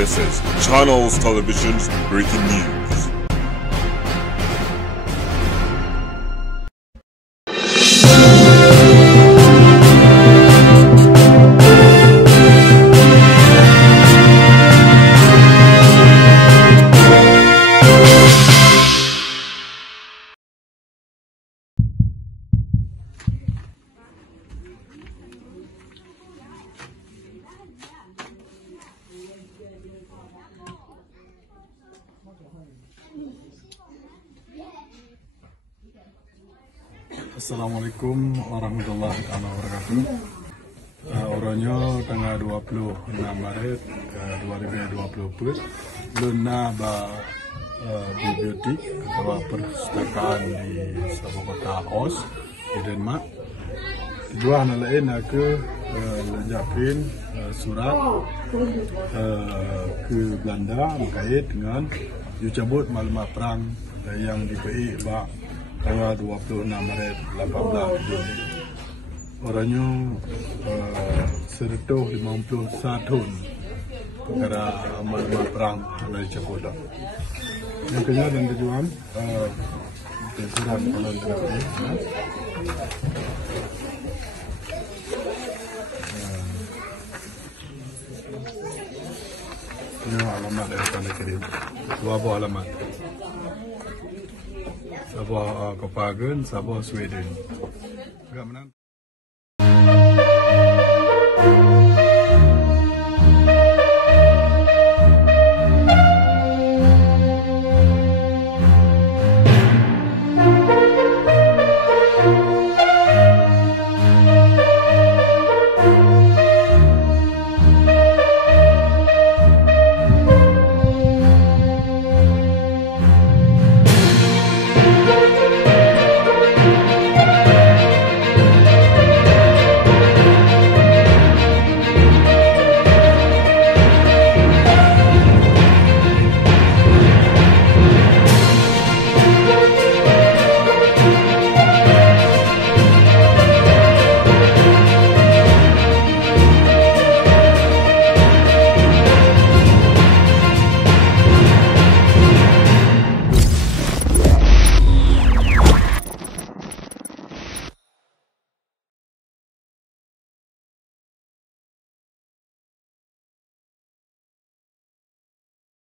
This is Channels Television's breaking news. Assalamualaikum warahmatullahi wabarakatuh. Orangnya tanggal 26 Maret 2024 Luna bibliotek atau perpustakaan di sebuah kota Os di Denmark. Dua hal lain aku lejakin surat ke Belanda berkait dengan dicabut maklumat perang yang diberi tanggal 26 Maret 1870. Orangnya serta 51 tahun perkara maklumat perang oleh Jakarta. Yang kedua dan tujuan surat kolon terakhir. Ini alamat yang kami kirim. Dua buah alamat. Sabah Copenhagen, Sabah Sweden.